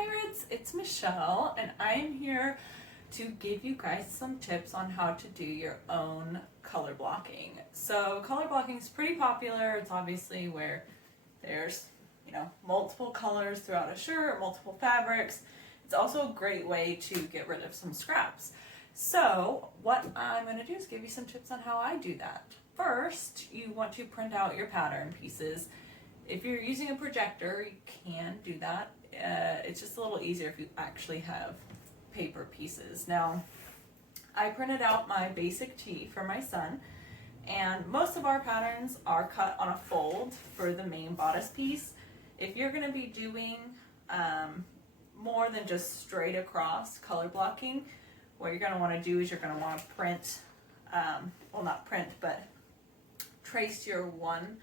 Pirates, it's Michelle, and I am here to give you guys some tips on how to do your own color blocking. So color blocking is pretty popular. It's obviously where there's, multiple colors throughout a shirt, multiple fabrics. It's also a great way to get rid of some scraps. So what I'm going to do is give you some tips on how I do that. First, you want to print out your pattern pieces. If you're using a projector, you can do that. It's just a little easier if you actually have paper pieces. Now, I printed out my basic tee for my son, and most of our patterns are cut on a fold for the main bodice piece. If you're going to be doing more than just straight across color blocking, what you're going to want to do is you're going to want to print, well, not print, but trace your one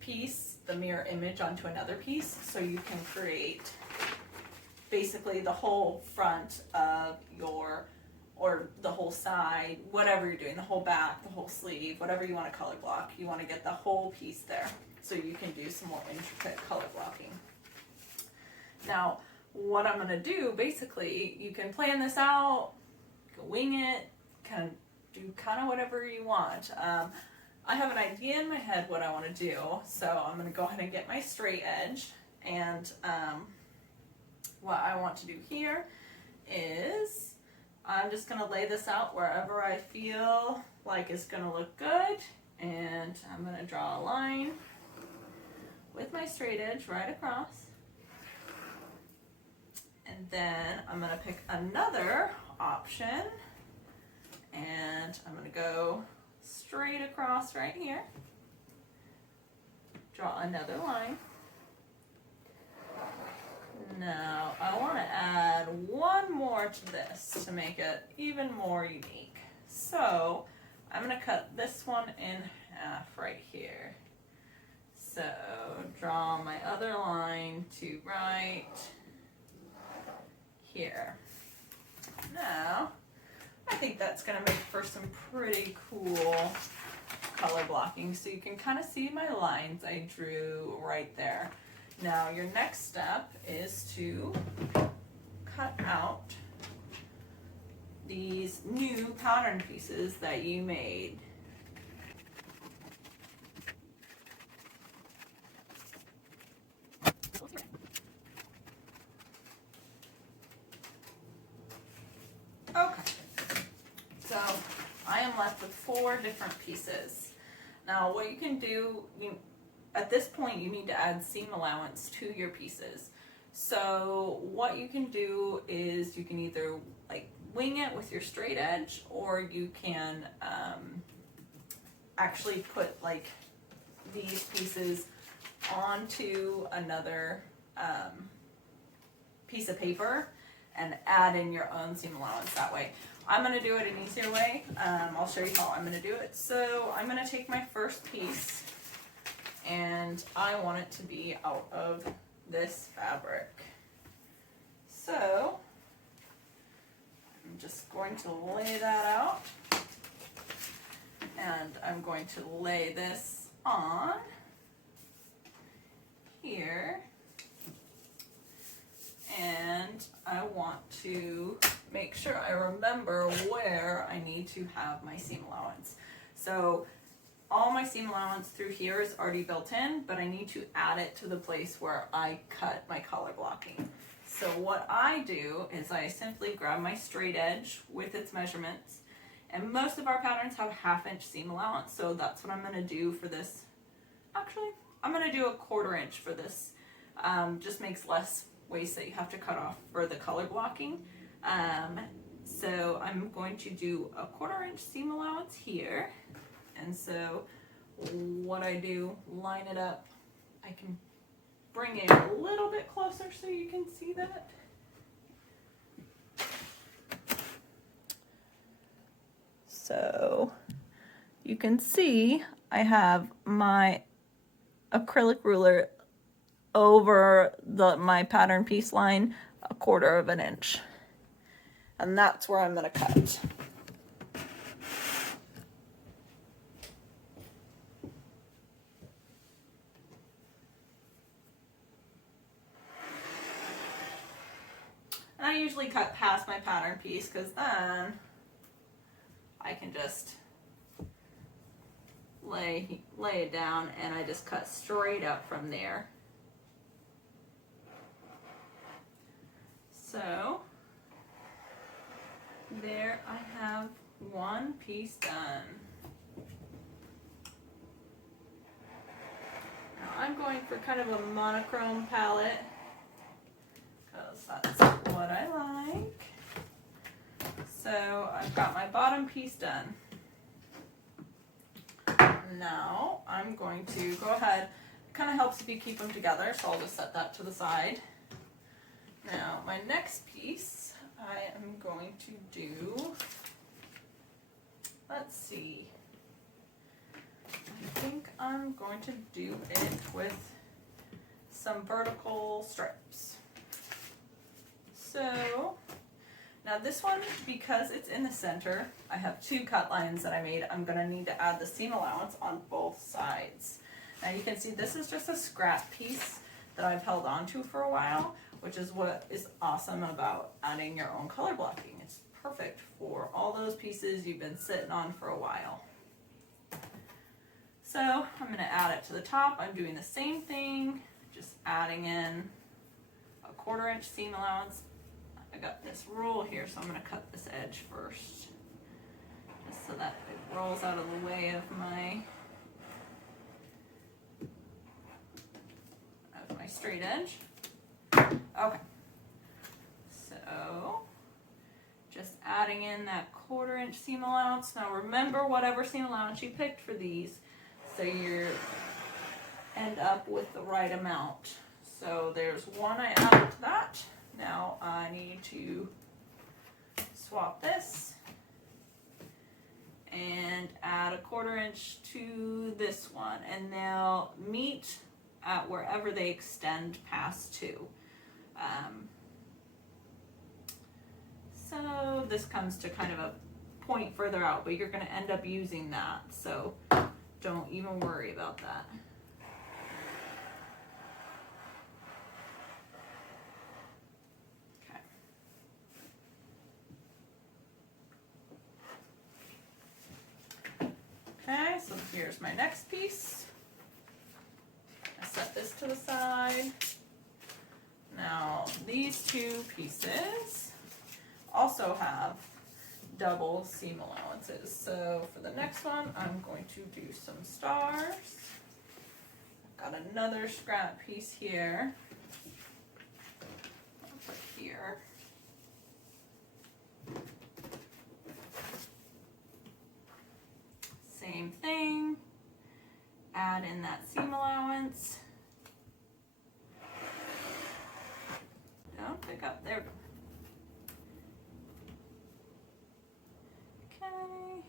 piece, the mirror image, onto another piece, so you can create basically the whole front of your, or the whole side, whatever you're doing, the whole back, the whole sleeve, whatever you want to color block. You want to get the whole piece there so you can do some more intricate color blocking. Now, what I'm going to do, basically, you can plan this out, you can wing it, do whatever you want. I have an idea in my head what I want to do, so I'm going to go ahead and get my straight edge, and what I want to do here is I'm just going to lay this out wherever I feel like it's going to look good, and I'm going to draw a line with my straight edge right across, and then I'm going to pick another option, and I'm going to go straight across right here, draw another line. Now I want to add one more to this to make it even more unique. So I'm going to cut this one in half right here. So draw my other line to right here. Now I think that's going to make for some pretty cool color blocking. So you can kind of see my lines I drew right there. Now your next step is to cut out these new pattern pieces that you made. Okay, so I am left with 4 different pieces. Now what you can do, at this point you need to add seam allowance to your pieces. So what you can do is you can either wing it with your straight edge, or you can actually put these pieces onto another piece of paper and add in your own seam allowance that way. I'm going to do it an easier way. I'll show you how I'm going to do it. So I'm going to take my first piece, and I want it to be out of this fabric. So I'm just going to lay that out, and I'm going to lay this on here, and I want to make sure I remember where I need to have my seam allowance. So all my seam allowance through here is already built in, but I need to add it to the place where I cut my color blocking. So what I do is I simply grab my straight edge with its measurements, and most of our patterns have 1/2 inch seam allowance, so that's what I'm going to do for this. Actually, I'm going to do 1/4 inch for this. Just makes less waste that you have to cut off for the color blocking. So I'm going to do 1/4 inch seam allowance here. And so what I do, line it up. I can bring it a little bit closer so you can see that. So you can see I have my acrylic ruler over my pattern piece line 1/4 inch. And that's where I'm going to cut. I usually cut past my pattern piece because then I can just lay it down and I just cut straight up from there. So there I have one piece done. Now I'm going for kind of a monochrome palette because that's what I like. So I've got my bottom piece done. Now I'm going to go ahead. It kind of helps if you keep them together, so I'll just set that to the side. Now my next piece I am going to do, let's see, I think I'm going to do it with some vertical stripes. So now this one, because it's in the center, I have two cut lines that I made. I'm going to need to add the seam allowance on both sides. Now you can see this is just a scrap piece that I've held on to for a while, which is what is awesome about adding your own color blocking. It's perfect for all those pieces you've been sitting on for a while. So I'm going to add it to the top. I'm doing the same thing, just adding in a 1/4 inch seam allowance. I got this rule here, so I'm going to cut this edge first, just so that it rolls out of the way of my straight edge. Okay, so just adding in that 1/4 inch seam allowance. Now remember whatever seam allowance you picked for these, so you end up with the right amount. So there's one I added to that. Now I need to swap this and add a 1/4 inch to this one, and they'll meet at wherever they extend past to. So this comes to kind of a point further out, but you're going to end up using that, so don't even worry about that. Okay, so here's my next piece. I set this to the side. Now these two pieces also have double seam allowances. So for the next one, I'm going to do some stars. I've got another scrap piece here. I'll put here. Same thing. Add in that seam allowance. Don't pick up there. Okay.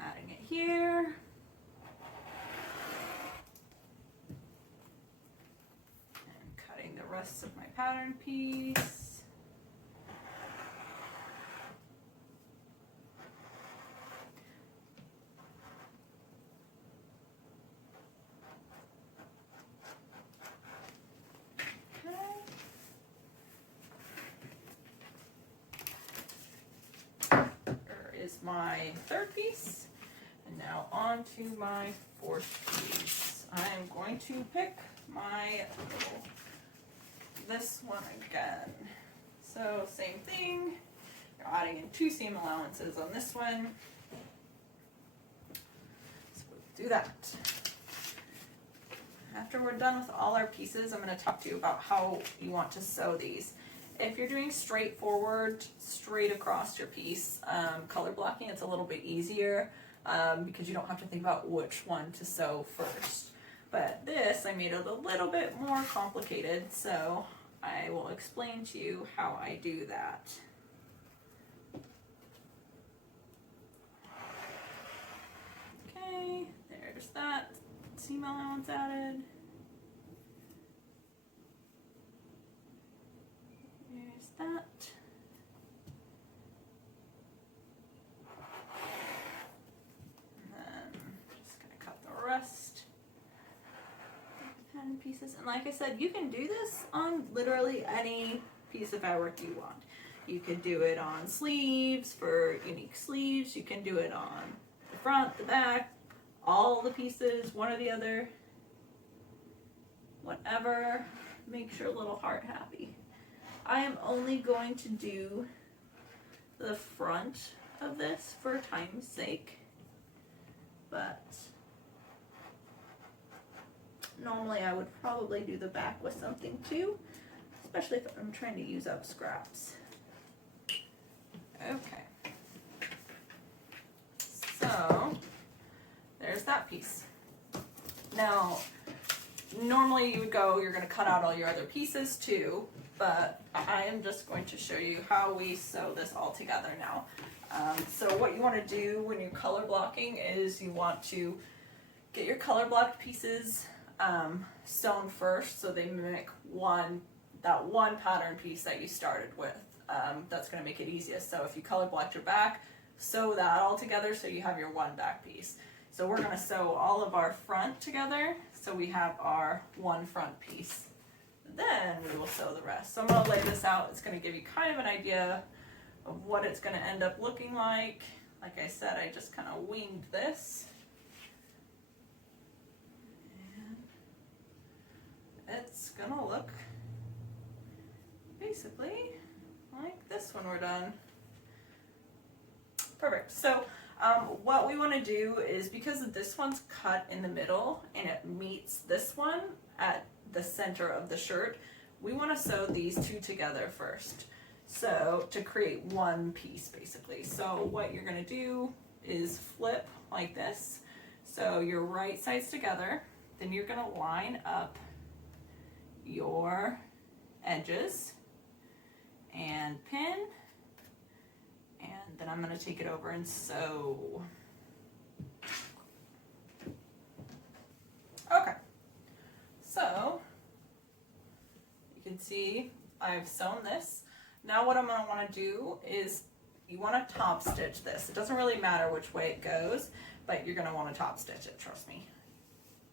Adding it here. And cutting the rest of my pattern piece. My third piece, and now on to my fourth piece. I'm going to pick this one again. So same thing, you're adding in 2 seam allowances on this one. So we'll do that. After we're done with all our pieces, I'm going to talk to you about how you want to sew these. If you're doing straightforward, straight across your piece, color blocking, it's a little bit easier because you don't have to think about which one to sew first. But this, I made it a little bit more complicated, so I will explain to you how I do that. Okay, there's that seam allowance added. That. And then just gonna cut the rest of the pen pieces. And like I said, you can do this on literally any piece of fabric you want. You could do it on sleeves for unique sleeves. You can do it on the front, the back, all the pieces, one or the other. Whatever makes your little heart happy. I am only going to do the front of this for time's sake, but normally I would probably do the back with something too, especially if I'm trying to use up scraps. Okay, so there's that piece. Now, normally you would go, you're going to cut out all your other pieces too, but I am just going to show you how we sew this all together now. So what you want to do when you're color blocking is you want to get your color blocked pieces sewn first, so they mimic that one pattern piece that you started with. That's going to make it easiest. So if you color blocked your back, sew that all together so you have your one back piece. So we're going to sew all of our front together so we have our one front piece. Then we will sew the rest. So I'm going to lay this out. It's going to give you kind of an idea of what it's going to end up looking like. Like I said, I just kind of winged this. And it's going to look basically like this when we're done. Perfect. So what we want to do is, because this one's cut in the middle and it meets this one at the center of the shirt, we want to sew these two together first. So to create one piece basically. So what you're going to do is flip like this. So your right sides together, then you're going to line up your edges and pin, and then I'm going to take it over and sew. Okay, so you can see I've sewn this. Now what I'm going to want to do is you want to top stitch this. It doesn't really matter which way it goes, but you're going to want to top stitch it, trust me.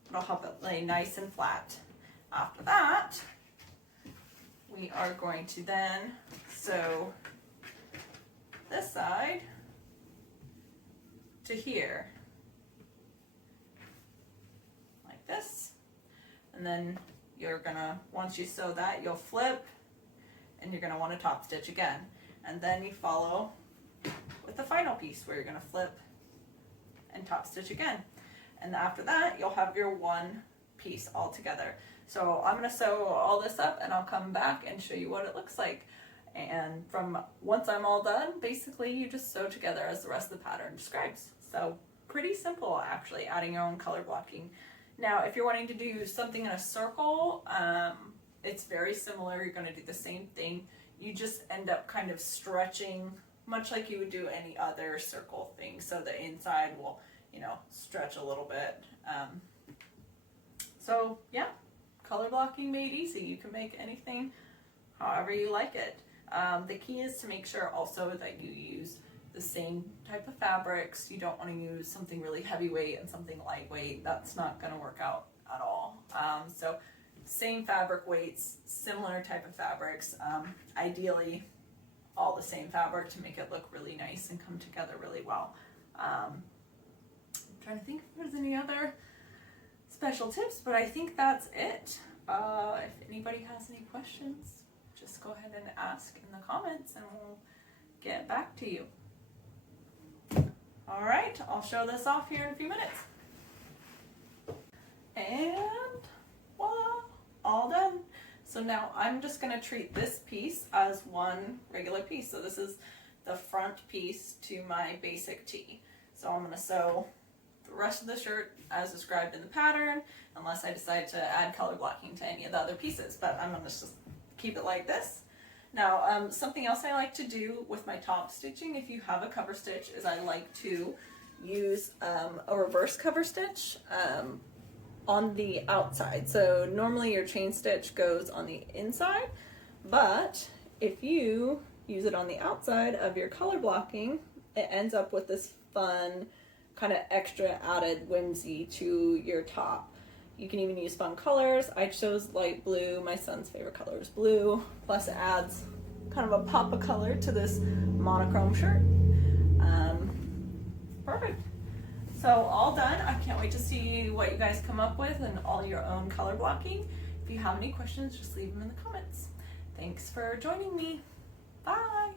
It'll help it lay nice and flat. After that, we are going to then sew this side to here, like this. And then you're gonna, once you sew that, you'll flip and you're gonna want to top stitch again. And then you follow with the final piece where you're gonna flip and top stitch again. And after that, you'll have your one piece all together. So I'm going to sew all this up and I'll come back and show you what it looks like. And once I'm all done, basically you just sew together as the rest of the pattern describes. So pretty simple actually, adding your own color blocking. Now if you're wanting to do something in a circle, it's very similar. You're going to do the same thing. You just end up kind of stretching much like you would do any other circle thing. So the inside will, stretch a little bit. So yeah. Color blocking made easy. You can make anything however you like it. The key is to make sure also that you use the same type of fabrics. You don't want to use something really heavyweight and something lightweight. That's not going to work out at all. So same fabric weights, similar type of fabrics. Ideally all the same fabric to make it look really nice and come together really well. I'm trying to think if there's any other special tips, but I think that's it. If anybody has any questions, just go ahead and ask in the comments and we'll get back to you. All right, I'll show this off here in a few minutes. And voila, all done. So now I'm just going to treat this piece as one regular piece. So this is the front piece to my basic tee. So I'm going to sew the rest of the shirt as described in the pattern, unless I decide to add color blocking to any of the other pieces, but I'm going to just keep it like this. Now, something else I like to do with my top stitching, if you have a cover stitch, is I like to use a reverse cover stitch on the outside. So normally your chain stitch goes on the inside, but if you use it on the outside of your color blocking, it ends up with this fun kind of extra added whimsy to your top. You can even use fun colors. I chose light blue. My son's favorite color is blue. Plus it adds kind of a pop of color to this monochrome shirt. Perfect. So all done. I can't wait to see what you guys come up with and all your own color blocking. If you have any questions, just leave them in the comments. Thanks for joining me. Bye.